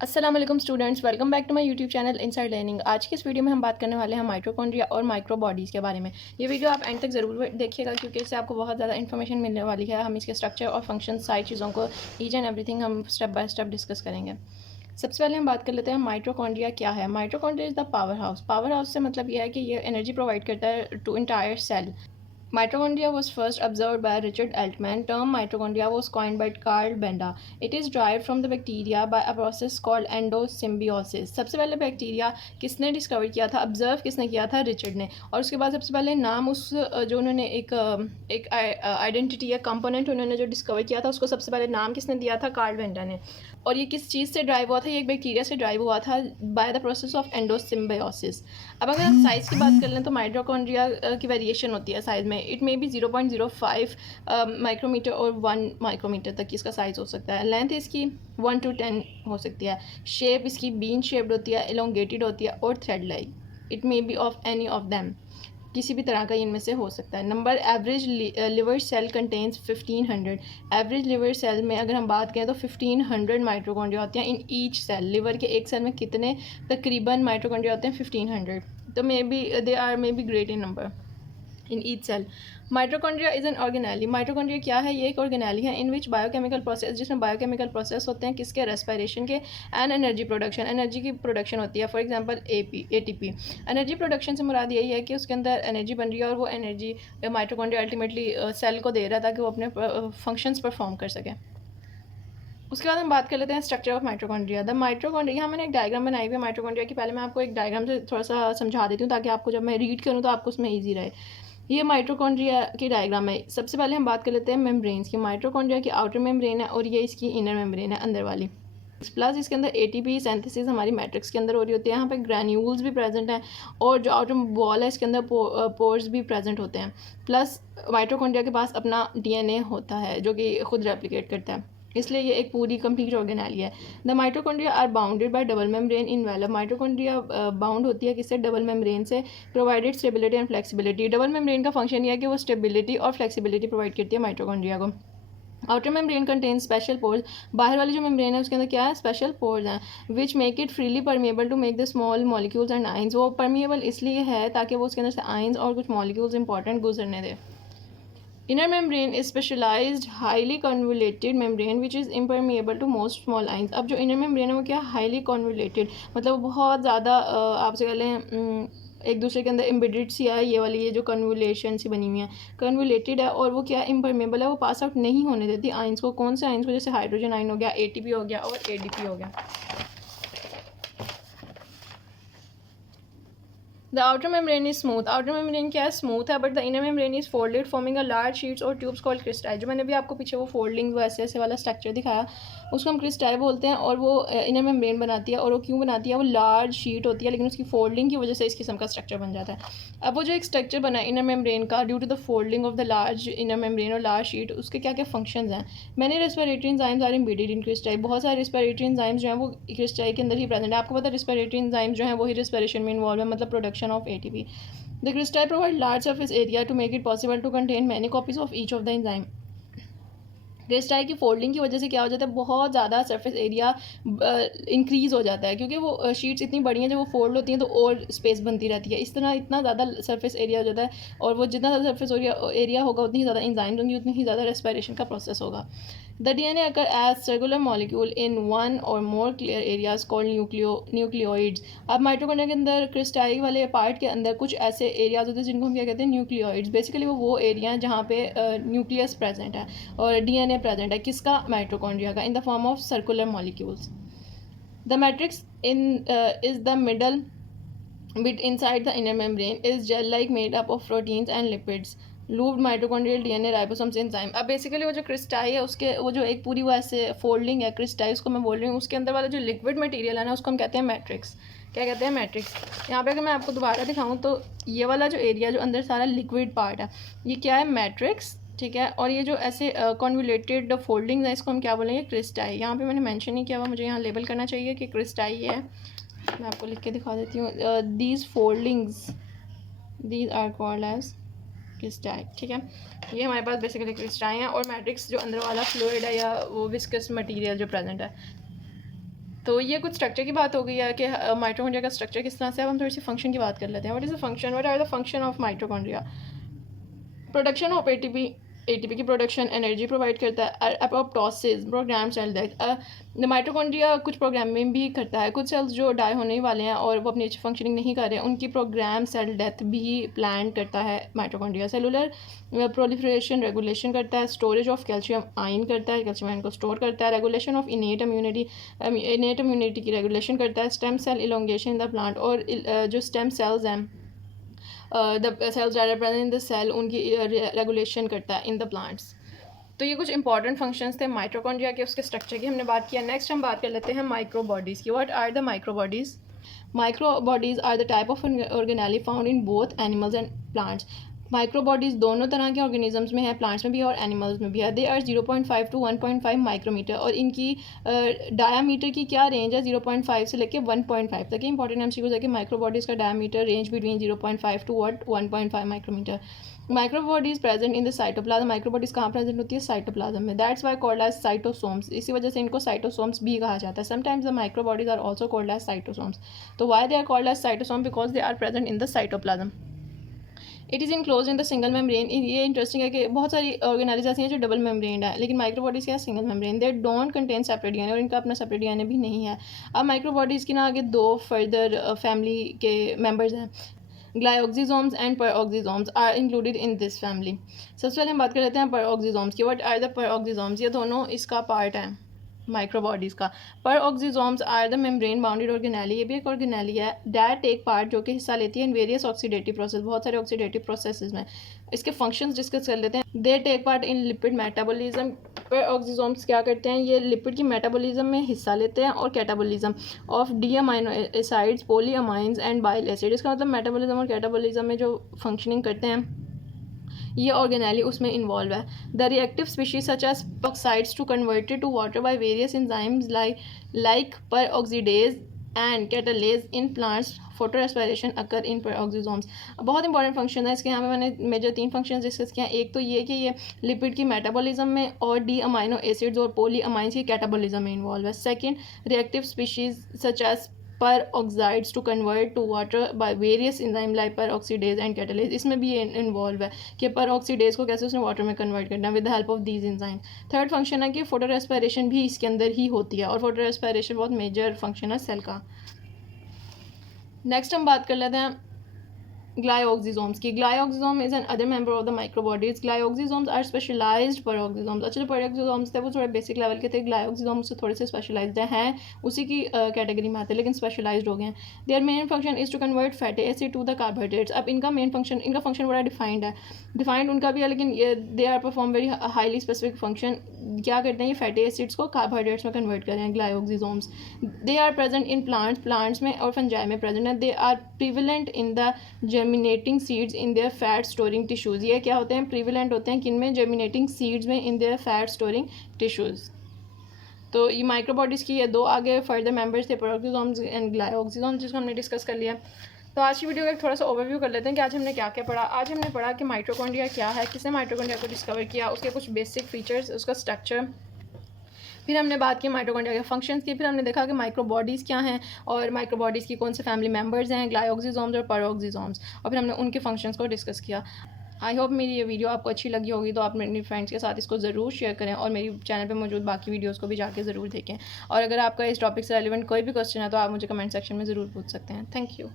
अस्सलाम वालेकुम students, welcome back to my YouTube channel inside learning. आज की इस वीडियो में हम बात करने वाले हैं माइटोकॉन्ड्रिया और माइक्रो बॉडीज़ के बारे में। ये वीडियो आप एंड तक ज़रूर देखिएगा क्योंकि इससे आपको बहुत ज़्यादा इन्फॉर्मेशन मिलने वाली है। हम इसके स्ट्रक्चर और फंक्शन सारी चीज़ों को ईच एंड एवरीथिंग हम स्टेप बाय स्टेप डिस्कस करेंगे। सबसे पहले हम बात कर लेते हैं माइटोकॉन्ड्रिया क्या है। Mitochondria is the power house. Power house से मतलब यह है कि ये एनर्जी प्रोवाइड करता है to entire cell. Mitochondria was first observed by Richard Altman. Term mitochondria was coined by Carl Benda. It is derived from the bacteria by a process called endosymbiosis. सबसे पहले बैक्टीरिया किसने discover किया था, observe किसने किया था, Richard ने। और उसके बाद सबसे पहले नाम उस जो उन्होंने एक आइडेंटिटी या कंपोनेंट उन्होंने जो डिस्कवर किया था उसको सबसे पहले नाम किसने दिया था, कार्ल बेंडा ने। और ये किस चीज़ से ड्राइव हुआ था, ये एक बैक्टीरिया से ड्राइव हुआ था बाय द प्रोसेस ऑफ एंडोसिम्बायोसिस। अब अगर हम साइज़ की बात कर लें तो माइटोकॉन्ड्रिया की वेरिएशन होती है साइज़ में। इट मे बी 0.05 माइक्रोमीटर और 1 माइक्रोमीटर तक की इसका साइज़ हो सकता है। लेंथ इसकी 1 to 10 हो सकती है। शेप इसकी बीन शेप्ड होती है, एलोंगेटेड होती है और thread like. It may be of any of them, किसी भी तरह का इनमें से हो सकता है। Number average liver cell contains 1500। Average liver cell में अगर हम बात करें तो 1500 माइटोकॉन्ड्रिया होते हैं इन ईच सेल। लिवर के एक सेल में कितने तकरीबन माइटोकॉन्ड्रिया होते हैं, 1500। तो may be they are may be great in number in each cell. Mitochondria is an organelle. Mitochondria क्या है, ये एक ऑर्गेनेली है इन विच बायोकेमिकल प्रोसेस, जिसमें बायोकेमिकल प्रोसेस होते हैं किसके, रेस्पिरेशन के, एंड एनर्जी प्रोडक्शन, एनर्जी की प्रोडक्शन होती है। For example ATP। Energy production से मुराद यही है कि उसके अंदर एनर्जी बन रही है और वो एनर्जी माइटोकॉन्ड्रिया अल्टीमेटली सेल को दे रहा है ताकि वो अपने फंक्शंस परफॉर्म कर सके। उसके बाद हम बात कर लेते हैं structure of mitochondria. The mitochondria, यहाँ मैंने एक डायग्राम बनाई हुई है माइटोकॉन्ड्रिया की। पहले मैं आपको एक डायग्राम से थोड़ा सा समझा देती हूँ ताकि आपको जब मैं रीड करूँ तो आपको उसमें ईजी रहे। ये माइटोकॉन्ड्रिया की डायग्राम है। सबसे पहले हम बात कर लेते हैं मेम्ब्रेन्स की। माइटोकॉन्ड्रिया की आउटर मेम्ब्रेन है और ये इसकी इनर मेम्ब्रेन है, अंदर वाली। प्लस इसके अंदर ATP सिंथेसिस हमारी मैट्रिक्स के अंदर हो रही होती है। यहाँ पे ग्रैन्यूल्स भी प्रेजेंट हैं और जो आउटर वॉल है इसके अंदर पोर्स भी प्रेजेंट होते हैं। प्लस माइटोकॉन्ड्रिया के पास अपना DNA होता है जो कि खुद रेप्लिकेट करता है, इसलिए ये एक पूरी कंप्लीट ऑर्गेनेली है। The mitochondria are bounded by double membrane in vellum. Mitochondria bound होती है किससे, डबल मेम्ब्रेन से। Provided stability and flexibility. Double membrane का फंक्शन ये है कि वो स्टेबिलिटी और फ्लेक्सिबिलिटी प्रोवाइड करती है माइटोकॉन्ड्रिया को। Outer membrane contain special pores. बाहर वाली जो मेम्ब्रेन है उसके अंदर क्या है, स्पेशल पोर्स हैं which make it freely permeable to make the small molecules and ions. वो परमिएबल इसलिए है ताकि वो उसके अंदर से आइंस और कुछ मॉलिक्यूल्स इंपॉर्टेंट गुजरने दे। Inner membrane is specialized highly convoluted membrane which is impermeable to most small ions. अब जो inner membrane है वो क्या, highly convoluted, मतलब वो बहुत ज़्यादा आपसे कह लें एक दूसरे के अंदर एम्बेडेड सी है। ये वाली ये जो कन्वुलेशन सी बनी हुई है, कन्वुलेटेड है और वो क्या, इम्परमेबल है, वो पास आउट नहीं होने देती आइंस को। कौन से आइंस को, जैसे हाइड्रोजन आइन हो गया, ATP हो गया और ADP हो गया। The outer membrane is smooth. Outer membrane क्या है, स्मूथ है, but the inner membrane is folded forming a large sheets और ट्यूब्स कॉल्ड क्रिस्टाई। जो मैंने भी आपको पीछे वो फोल्डिंग वो ऐसे ऐसे वाला स्ट्रक्चर दिखाया उसको हम क्रिस्टाई बोलते हैं और वो इनर मेम्ब्रेन बनाती है। और वो क्यों बनाती है, वो लार्ज शीट होती है लेकिन उसकी फोल्डिंग की वजह से इस किस्म का स्ट्रक्चर बन जाता है। अब वो जो एक स्ट्रक्चर बना है इनर मेम्ब्रेन का due to the folding of the large inner membrane और लार्ज शीट, उसके क्या क्या फंक्शंस हैं। मैंने respiratory enzymes are embedded in cristae. बहुत सारे रेस्पिरेटरी एंजाइम्स जो हैं वो क्रिस्टाई के अंदर ही प्रेजेंट है। आपको पता है रेस्पिरेटरी एंजाइम्स जो हैं वही रेस्पिरेशन में इन्वॉल्व है, मतलब production of ATP। The crystal provide large surface area to make it possible to contain many copies of each of the enzyme. क्रिस्टाई की फोल्डिंग की वजह से क्या हो जाता है, बहुत ज़्यादा सरफेस एरिया इंक्रीज़ हो जाता है क्योंकि वो शीट्स इतनी बड़ी हैं, जब वो फोल्ड होती हैं तो और स्पेस बनती रहती है। इस तरह इतना ज़्यादा सरफेस एरिया हो जाता है और वो जितना ज़्यादा सरफेस एरिया होगा उतनी ही ज़्यादा एंजाइम्स होंगी, उतनी ही ज़्यादा रेस्पिरेशन का प्रोसेस होगा। The DNA occur as circular molecule in one or more clear areas called nucleoids. अब माइटोकॉन्ड्रिया के अंदर क्रिस्टाई वाले पार्ट के अंदर कुछ ऐसे एरियाज होते हैं जिनको हम क्या कहते हैं, न्यूक्लियोइड्स। बेसिकली वो एरिया हैं जहाँ पे न्यूक्लियस प्रेजेंट है और DNA प्रेजेंट है, किसका, माइटोकॉन्ड्रिया का, in the form of circular molecules. The matrix in is the middle bit inside the inner membrane is gel like made up of proteins and lipids. Looped mitochondrial DNA ribosomes enzyme. अब basically वो जो क्रिस्टाई है उसके वो जो एक पूरी वो ऐसे फोल्डिंग है क्रिस्टाई, उसको मैं बोल रही हूँ, उसके अंदर वाला जो लिक्विड मटेरियल है ना उसको हम कहते हैं मैट्रिक्स। क्या कहते हैं, मैट्रिक्स। यहाँ पे अगर मैं आपको दोबारा दिखाऊँ तो ये वाला जो एरिया जो अंदर सारा लिक्विड पार्ट है ये क्या है, मैट्रिक्स, ठीक है। और ये जो ऐसे कॉन्वुलेटेड फोल्डिंग्स है इसको हम क्या बोलेंगे, क्रिस्टाई। यहाँ पे मैंने मेंशन नहीं किया हुआ, मुझे यहाँ लेबल करना चाहिए कि क्रिस्टाई है। मैं आपको लिख के दिखा देती हूँ। These foldings these are called as cristae, ठीक है। ये हमारे पास बेसिकली क्रिस्टाई हैं और मैट्रिक्स जो अंदर वाला फ्लूइड है या वो विस्कस मटेरियल जो प्रेजेंट है। तो ये कुछ स्ट्रक्चर की बात हो गई है कि माइटोकॉन्ड्रिया का स्ट्रक्चर किस तरह से। अब हम थोड़ी सी फंक्शन की बात कर लेते हैं। What is the function, what are the function of mitochondria? Production of ATP की प्रोडक्शन, एनर्जी प्रोवाइड करता है, apoptosis, program cell death. Mitochondria कुछ प्रोग्रामिंग भी करता है। कुछ सेल्स जो डाई होने वाले हैं और वो अपनी अच्छी फंक्शनिंग नहीं कर रहे हैं, उनकी प्रोग्राम सेल डेथ भी प्लान करता है माइटोकॉन्ड्रिया। सेलुलर प्रोलिफरेशन रेगुलेशन करता है, स्टोरेज ऑफ कैल्शियम आयन करता है, कैल्शियम आयन को स्टोर करता है, रेगुलेशन ऑफ इनेट इम्यूनिटी की रेगुलेशन करता है, stem cell elongation in the plant, और जो स्टेम सेल्स हैं the cells that are present in the cell, उनकी रेगुलेशन करता है इन द प्लांट्स। तो ये कुछ इंपॉर्टेंट फंक्शंस थे माइटोकॉन्ड्रिया के, उसके स्ट्रक्चर की हमने बात किया। नेक्स्ट हम बात कर लेते हैं माइक्रो बॉडीज़ की। What are the micro bodies? Micro bodies are the type of organelle found in both animals and plants. Micro bodies दोनों तरह के ऑर्गेनिजम्स में है, प्लांट्स में भी है और एनिमल्स में भी है। दे आर 0.5 to 1.5 माइक्रोमीटर, और इनकी डायामीटर की क्या रेंज है? 0.5 से लेकर 1.5 तक। इंपॉर्टेंट एमसीक्यूज है कि माइक्रो बॉडीज़ का diameter range between 0.5 to 1.5 micrometre. Micro bodies present in the cytoplasm. Micro bodies कहाँ प्रेजेंट होती है? साइटोप्लाज्म में। That's why called as cytosomes, इसी वजह से इनको साइटोसोम्स भी कहा जाता है। Sometimes the micro bodies are also called as cytosomes. तो why they are called as cytosome? Because they are present in the cytoplasm. It is enclose in the single membrane. ये इंटरेस्टिंग है कि बहुत सारी ऑर्गेनाइज ऐसी हैं जो double membrane है, लेकिन माइक्रो बॉडीज़ क्या है? Single membrane. They don't contain separate DNA, और इनका अपना सेपरेट डीएनए भी नहीं है। अब माइक्रो बॉडीज़ की ना आगे दो फर्दर फैमिली के मेम्बर्स हैं। Glyoxysomes and peroxisomes are included in this family. सबसे पहले हम बात कर लेते हैं पेरोक्सिसोम्स की। What are the peroxisomes? ये दोनों इसका पार्ट है माइक्रो बॉडीज़ का। Peroxisomes are the membrane bounded organelle. ये भी एक ऑर्गेनेली है दैट टेक पार्ट, जो कि हिस्सा लेती है इन वेरियस ऑक्सीडेटिव प्रोसेस, बहुत सारे ऑक्सीडेटिव प्रोसेसेस में। इसके फंक्शंस डिस्कस कर लेते हैं। They take part in lipid metabolism. Peroxisomes क्या करते हैं? ये लिपिड की मेटाबॉलिज्म में हिस्सा लेते हैं, और catabolism of D amino acids, polyamines and bile acid. इसका मतलब मेटाबॉलिज्म और कैटाबॉलिज्म में जो फंक्शनिंग करते हैं ये ऑर्गेनेली उसमें इन्वॉल्व है। The reactive species such as oxides to converted to water by various enzymes like peroxidase and catalase in plants. Photorespiration occur in peroxisomes. बहुत इंपॉर्टेंट फंक्शन है इसके। यहाँ पे मैंने मेजर 3 फंक्शन डिस्कस किया। एक तो ये कि ये लिपिड की मेटाबॉलिज्म में और डी अमाइनो एसिड्स और पोली अमाइंस की कैटाबॉलिज्म में इन्वॉल्व है। Second, reactive species such as peroxides to convert to water by various enzyme like peroxidase and catalase। इसमें भी ये इन्वॉल्व है कि peroxidase को कैसे उसने वाटर में कन्वर्ट करना है with the help of these enzyme. Third function है कि फोटो रेस्पिरेशन भी इसके अंदर ही होती है, और फोटो रेस्पिरेशन बहुत मेजर फंक्शन है सेल का। नेक्स्ट हम बात कर लेते हैं ग्लाइओक्सिसोम्स की। Glyoxysome is an other member of the micro bodies. Glyoxysomes are specialised peroxisomes. अच्छे पेरोक्सिसोम्स थे वो थोड़े बेसिक लेवल के थे, ग्लाइओक्सिसोम्स से थोड़े से स्पेशलाइज्ड हैं, उसी की कैटेगरी में आते हैं, लेकिन स्पेशलाइज्ड हो गए हैं। Their main function is to convert fatty acid to the carbohydrates. अब इनका मेन फंक्शन, इनका फंक्शन बड़ा डिफाइंड है, डिफाइंड उनका भी है, लेकिन they are perform very highly specific function. क्या करते हैं? ये फैटी एसिड्स को कार्बोहाइड्रेट्स में कन्वर्ट कर रहे हैं glyoxysomes. They are present in plants में और फंजाई में प्रेजेंट है। They are prevalent in the germinating seeds in there fat storing tissues. ये क्या होते हैं? प्रिवेलेंट होते हैं किन में? जर्मिनेटिंग सीड्स में, in their fat storing tissues. तो ये माइक्रो बॉडीज़ की ये दो आगे फर्दर मेंबर्स थे, पेरोक्सिसोम्स एंड ग्लाइओक्सिसोम्स, जिसको हमने डिस्कस कर लिया। तो आज की वीडियो का एक थोड़ा सा ओवरव्यू कर लेते हैं कि आज हमने क्या क्या पढ़ा। आज हमने पढ़ा कि माइटोकॉन्ड्रिया क्या है, किसने माइटोकॉन्ड्रिया को डिस्कवर किया, उसके कुछ बेसिक फीचर्स, उसका स्ट्रक्चर। फिर हमने बात की माइटोकॉन्ड्रिया के फंक्शंस की। फिर हमने देखा कि माइक्रो बॉडीज़ क्या हैं और माइक्रो बॉडीज़ की कौन से फैमिली मेम्बर्स हैं, ग्लाइओक्सिसोम्स और पेरोक्सिसोम्स, और फिर हमने उनके फंक्शंस को डिस्कस किया। आई होप मेरी ये वीडियो आपको अच्छी लगी होगी, तो आप मेरे फ्रेंड्स के साथ इसको ज़रूर शेयर करें, और मेरी चैनल पे मौजूद बाकी वीडियोस को भी जाके ज़रूर देखें। और अगर आपका इस टॉपिक से रेलिवेंट कोई भी क्वेश्चन है तो आप मुझे कमेंट सेक्शन में ज़रूर पूछ सकते हैं। Thank you.